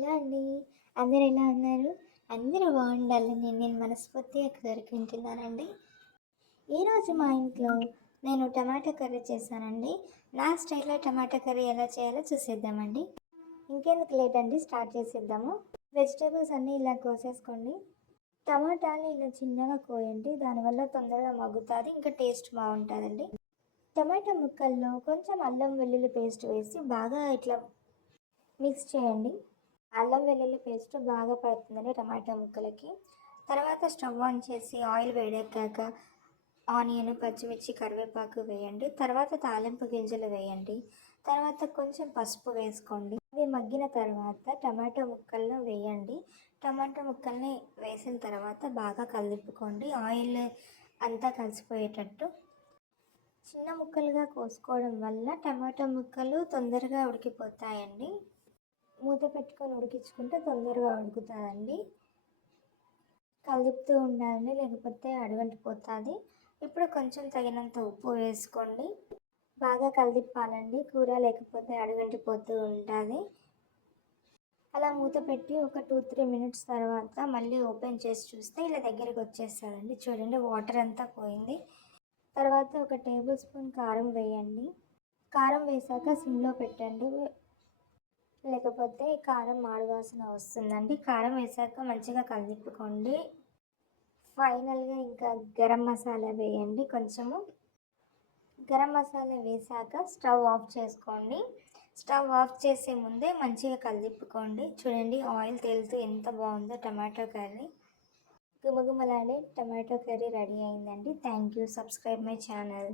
Hello అండి. అందరూ ఎలా ఉన్నారు? అందరూ బాగుండాలని నేను మనస్ఫూర్తిగా కోరుకుంటున్నానండి. ఈరోజు మా ఇంట్లో నేను టమాటా కర్రీ చేశానండి. నా స్టైల్లో టమాటా కర్రీ ఎలా చేయాలో చూసేద్దామండి. ఇంకెందుకు లేట్ అండి, స్టార్ట్ చేసేద్దాము. వెజిటేబుల్స్ అన్నీ ఇలా కోసేసుకోండి. టమాటాలు ఇలా చిన్నగా కోయండి, దానివల్ల తొందరగా మగ్గుతుంది, ఇంకా టేస్ట్ బాగుంటుందండి. టమాటా ముక్కల్లో కొంచెం అల్లం వెల్లుల్లి పేస్ట్ వేసి బాగా ఇట్లా మిక్స్ చేయండి. అల్లం వెల్లుల్లి పేస్ట్ బాగా పడుతుందండి టమాటా ముక్కలకి. తర్వాత స్టవ్ ఆన్ చేసి ఆయిల్ వేడెక్కాక ఆనియన్, పచ్చిమిర్చి, కరివేపాకు వేయండి. తర్వాత తాలింపు గింజలు వేయండి. తర్వాత కొంచెం పసుపు వేసుకోండి. అవి మగ్గిన తర్వాత టమాటా ముక్కలను వేయండి. టమాటా ముక్కల్ని వేసిన తర్వాత బాగా కలుపుకోండి, ఆయిల్ అంతా కలిసిపోయేటట్టు. చిన్న ముక్కలుగా కోసుకోవడం వల్ల టమాటా ముక్కలు తొందరగా ఉడికిపోతాయండి. మూత పెట్టుకొని ఉడికించుకుంటే తొందరగా ఉడుకుతుందండి. కలుపుతూ ఉండాలి, లేకపోతే అడుగంటిపోతుంది. ఇప్పుడు కొంచెం తగినంత ఉప్పు వేసుకోండి. బాగా కలిపాలండి కూర, లేకపోతే అడుగంటిపోతూ ఉంటుంది. అలా మూత పెట్టి ఒక 2-3 మినిట్స్ తర్వాత మళ్ళీ ఓపెన్ చేసి చూస్తే ఇలా దగ్గరికి వచ్చేస్తుందండి. చూడండి, వాటర్ అంతా పోయింది. తర్వాత ఒక టేబుల్ స్పూన్ కారం వేయండి. కారం వేసాక సిమ్లో పెట్టండి, లేకపోతే కారం మాడువాసన వస్తుందండి. కారం వేసాక మంచిగా కలుపుకోండి. ఫైనల్గా ఇంకా గరం మసాలా వేయండి కొంచెము. గరం మసాలా వేసాక స్టవ్ ఆఫ్ చేసుకోండి. స్టవ్ ఆఫ్ చేసే ముందే మంచిగా కలుపుకోండి. చూడండి, ఆయిల్ తేలుతూ ఎంత బాగుందో టమాటో కర్రీ. గుమగుమలాడే టమాటో కర్రీ రెడీ అయిందండి. Thank you. Subscribe my channel.